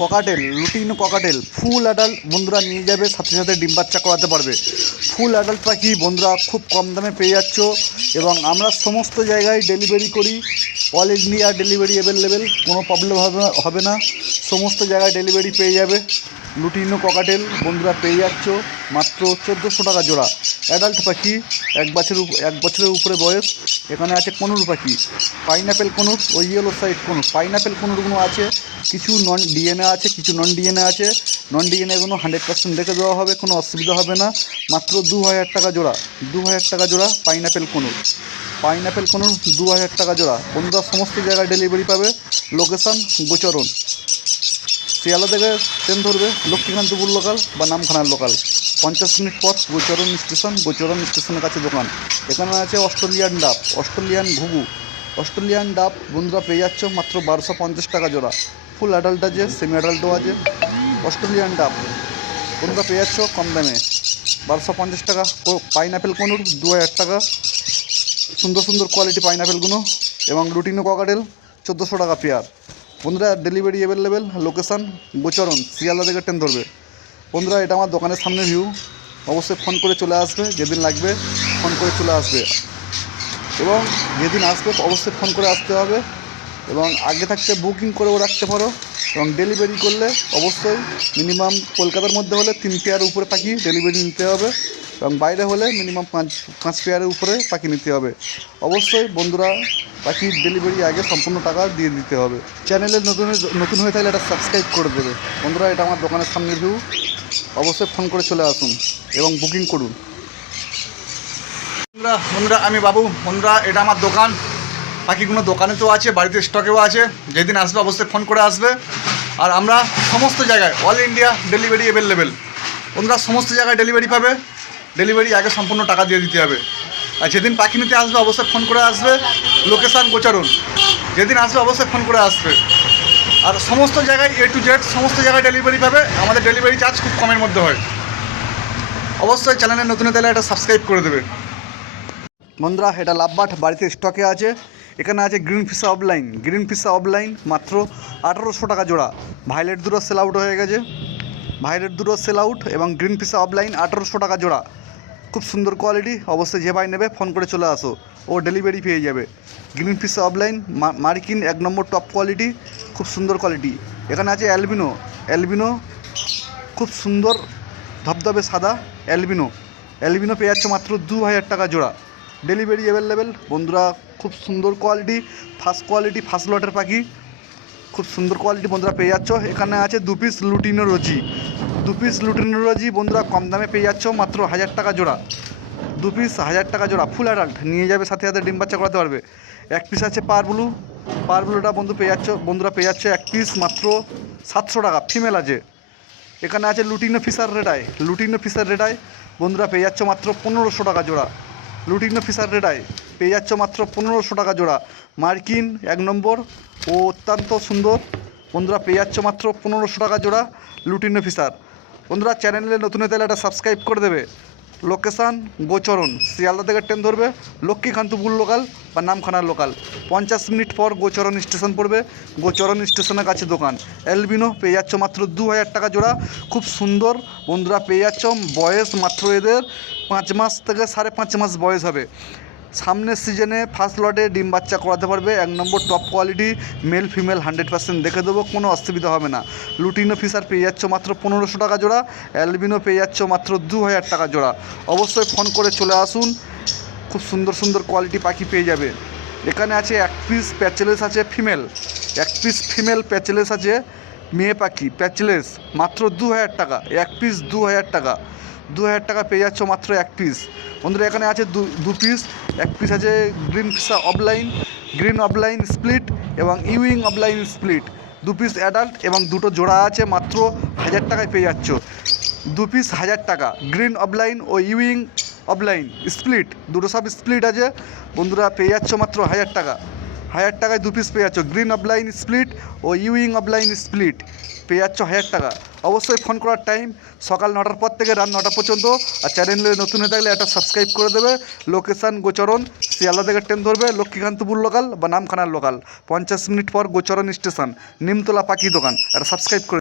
Cockatiel, lutino cockatiel full adult বন্ধুরা নিয়ে যাবে, সাথে সাথে ডিম বাচ্চা করাতে পারবে। ফুল অ্যাডাল্ট পাখি বন্ধুরা খুব কম দামে পেয়ে যাচ্ছ, এবং আমরা সমস্ত জায়গায় ডেলিভারি করি। অল ইন্ডিয়া ডেলিভারি অ্যাভেলেবেল, কোনো প্রবলেম হবে না। সমস্ত জায়গায় ডেলিভারি পেয়ে যাবে। লুটিনো ককাটেল বন্ধুরা পেয়ে যাচ্ছ মাত্র 1400 টাকা জোড়া। অ্যাডাল্ট পাখি, এক বছরের উপরে বয়স। এখানে আছে কনুর পাখি, পাইনাপেল কনুর, ওই ইয়েলো সাইড কনুর। পাইনাপেল কনুরগুলো আছে, কিছু নন ডিএনএ আছে, কিছু নন ডিএনএ আছে। নন ডিএনএগুলো 100% রেখে দেওয়া হবে, কোনো অসুবিধা হবে না। মাত্র 2000 টাকা জোড়া, 2000 টাকা জোড়া পাইনাপেল কনুর। পাইনাপেল কনুর 2000 টাকা জোড়া বন্ধুরা। সমস্ত জায়গায় ডেলিভারি পাবে। লোকেশান গোচরণ, শিয়ালদা থেকে ট্রেন ধরবে, লক্ষ্মীকান্তপুর লোকাল বা নামখানার লোকাল। 50 মিনিট পর গোচরণ স্টেশন, গোচরণ স্টেশনের কাছে দোকান। এখানে আছে অস্ট্রেলিয়ান ডাব, অস্ট্রেলিয়ান ঘুঘু। অস্ট্রেলিয়ান ডাব বন্ধুরা পেয়ে যাচ্ছ মাত্র 1250 টাকা জোড়া। ফুল অ্যাডাল্ট আছে, সেমি অ্যাডাল্টও আছে। অস্ট্রেলিয়ান ডাব বন্ধুরা পেয়ে যাচ্ছ কম দামে 1250 টাকা। পাইনাপেল কনুর 2000 টাকা। সুন্দর সুন্দর কোয়ালিটি পাইনাপেলগুলো। এবং লুটিনো ককাটেল 1400 টাকা পেয়ার বন্ধুরা। Delivery available. লোকেশান গোচরণ, শিয়ালদা থেকে ট্রেন ধরবে বন্ধুরা। এটা আমার দোকানের সামনে ভিউ। অবশ্যই ফোন করে চলে আসবে, যেদিন লাগবে ফোন করে চলে আসবে। এবং যেদিন আসবে অবশ্যই ফোন করে আসতে হবে, এবং আগে থাকতে বুকিং করেও রাখতে পারো। এবং ডেলিভারি করলে অবশ্যই মিনিমাম কলকাতার মধ্যে হলে 3 পেয়ার উপরে পাখি ডেলিভারি নিতে হবে, এবং বাইরে হলে মিনিমাম 5 পেয়ারের উপরে পাখি নিতে হবে। অবশ্যই বন্ধুরা পাখির ডেলিভারি আগে সম্পূর্ণ টাকা দিয়ে দিতে হবে। চ্যানেলে নতুন হয়ে থাকলে এটা সাবস্ক্রাইব করে দেবে বন্ধুরা। এটা আমার দোকানের সামনে ভিউ। অবশ্যই ফোন করে চলে আসুন এবং বুকিং করুন বন্ধুরা। আমি বাবু বন্ধুরা, এটা আমার দোকান। পাখিগুলো দোকানে তো আছে, বাড়িতে স্টকেও আছে। যেদিন আসবে অবশ্যই ফোন করে আসবে। আর আমরা সমস্ত জায়গায় অল ইন্ডিয়া ডেলিভারি অ্যাভেলেবেল বন্ধুরা। সমস্ত জায়গায় ডেলিভারি পাবে। ডেলিভারি আগে সম্পূর্ণ টাকা দিয়ে দিতে হবে। আর যেদিন পাখি নিতে আসবে অবশ্যই ফোন করে আসবে। লোকেশান গোচরণ, যেদিন আসবে অবশ্যই ফোন করে আসবে। আর সমস্ত জায়গায় A to Z সমস্ত জায়গায় ডেলিভারি পাবে। আমাদের ডেলিভারি চার্জ খুব কমের মধ্যে হয়। অবশ্যই চ্যানেলে নতুন হলে এটা সাবস্ক্রাইব করে দেবে বন্ধুরা। এটা লাভবাট বাড়িতে স্টকে আছে। এখানে আছে গ্রিন ফিশা অফলাইন, গ্রিন ফিশা অফলাইন মাত্র 1800 টাকা জোড়া। ভাইলেট দুটো সেল আউট হয়ে গেছে, ভাইলেট দুটো সেল আউট। এবং গ্রিন ফিশা অফলাইন 1800 টাকা জোড়া। খুব সুন্দর কোয়ালিটি। অবশ্যই যে ভাই নেবে ফোন করে চলে আসো, ও ডেলিভারি পেয়ে যাবে। গ্রিন ফিশা অফলাইন মার্কিন 1 নম্বর টপ কোয়ালিটি, খুব সুন্দর কোয়ালিটি। এখানে আছে অ্যালবিনো, অ্যালবিনো খুব সুন্দর ধবধবে সাদা অ্যালবিনো। অ্যালবিনো পেয়ে যাচ্ছে মাত্র 2000 টাকা জোড়া। ডেলিভারি অ্যাভেলেবেল বন্ধুরা। খুব সুন্দর কোয়ালিটি, ফার্স্ট কোয়ালিটি, ফার্স্ট লটের পাখি। খুব সুন্দর কোয়ালিটি বন্ধুরা পেয়ে যাচ্ছ। এখানে আছে 2 পিস লুটিনো রোজি, 2 পিস লুটিনো রোজি বন্ধুরা কম দামে পেয়ে যাচ্ছ মাত্র 1000 টাকা জোড়া। 2 পিস 1000 টাকা জোড়া। ফুল অ্যাডাল্ট নিয়ে যাবে, সাথে সাথে ডিম বাচ্চা করাতে পারবে। 1 পিস আছে পারব্লু, পারব্লুটা বন্ধুরা পেয়ে যাচ্ছে 1 পিস মাত্র 700 টাকা। ফিমেল আছে। এখানে আছে lutino Fischer red eye, lutino Fischer red eye বন্ধুরা পেয়ে যাচ্ছ মাত্র 1500 টাকা জোড়া। লুটিনো ফিশার রেডাই পেয়ে যাচ্ছ মাত্র 1500 টাকা জোড়া। মার্কিন 1 নম্বর ও অত্যন্ত সুন্দর বন্ধুরা পেয়ে যাচ্ছ মাত্র 1500 টাকা জোড়া লুটিনো ফিশার বন্ধুরা। চ্যানেলে নতুন হতে এটা সাবস্ক্রাইব করে দেবে। লোকেশান গোচরণ, শিয়ালদা থেকে ট্রেন ধরবে, লক্ষ্মীকান্তপুর লোকাল বা নামখানার লোকাল। 50 মিনিট পর গোচরণ স্টেশন পড়বে, গোচরণ স্টেশনের কাছে দোকান। অ্যালবিনো পেয়ে যাচ্ছ মাত্র 2000 টাকা জোড়া। খুব সুন্দর বন্ধুরা পেয়ে যাচ্ছ। বয়স মাত্র এদের 5 মাস থেকে 5.5 মাস বয়স হবে। সামনের সিজনে ফার্স্ট লটে ডিম বাচ্চা করাতে পারবে। 1 নম্বর টপ কোয়ালিটি, মেল ফিমেল 100% দেখে দেবো, কোনো অসুবিধা হবে না। লুটিনো ফিশার পেয়ে যাচ্ছ মাত্র 1500 টাকা জোড়া। অ্যালবিনো পেয়ে যাচ্ছ মাত্র 2000 টাকা জোড়া। অবশ্যই ফোন করে চলে আসুন, খুব সুন্দর সুন্দর কোয়ালিটি পাখি পেয়ে যাবে। এখানে আছে 1 পিস প্যাচলেস আছে ফিমেল, 1 পিস ফিমেল প্যাচলেস আছে মেয়ে পাখি প্যাচলেস মাত্র 2000 টাকা। 1 পিস 2000 টাকা, 2000 টাকা পেয়ে যাচ্ছ মাত্র 1 পিস বন্ধুরা। এখানে আছে 2 পিস, 1 পিস আছে গ্রিন ফিশা অফলাইন, গ্রিন অফলাইন স্প্লিট এবং ইউইং অফলাইন স্প্লিট। 2 পিস অ্যাডাল্ট এবং দুটো জোড়া আছে মাত্র 1000 টাকায় পেয়ে যাচ্ছ। 2 পিস 1000 টাকা। গ্রিন অফলাইন ও ইউইং অফলাইন স্প্লিট, দুটো সব স্প্লিট আছে বন্ধুরা পেয়ে যাচ্ছ মাত্র 1000 টাকা। 1000 টাকায় 2 পিস পেয়ে যাচ্ছ। গ্রিন অফলাইন স্প্লিট ও ইউইং অফলাইন স্প্লিট পেয়ে যাচ্ছ 1000 টাকা। অবশ্যই ফোন করার টাইম সকাল 9টার পর থেকে রাত 9টা পর্যন্ত। আর চ্যানেলে নতুন হয়ে থাকলে একটা সাবস্ক্রাইব করে দেবে। লোকেশান গোচরণ, শিয়ালদা থেকে ট্রেন ধরবে, লক্ষ্মীকান্তপুর লোকাল বা নামখানার লোকাল। 50 মিনিট পর গোচরণ স্টেশন, নিমতলা পাখি দোকান। একটা সাবস্ক্রাইব করে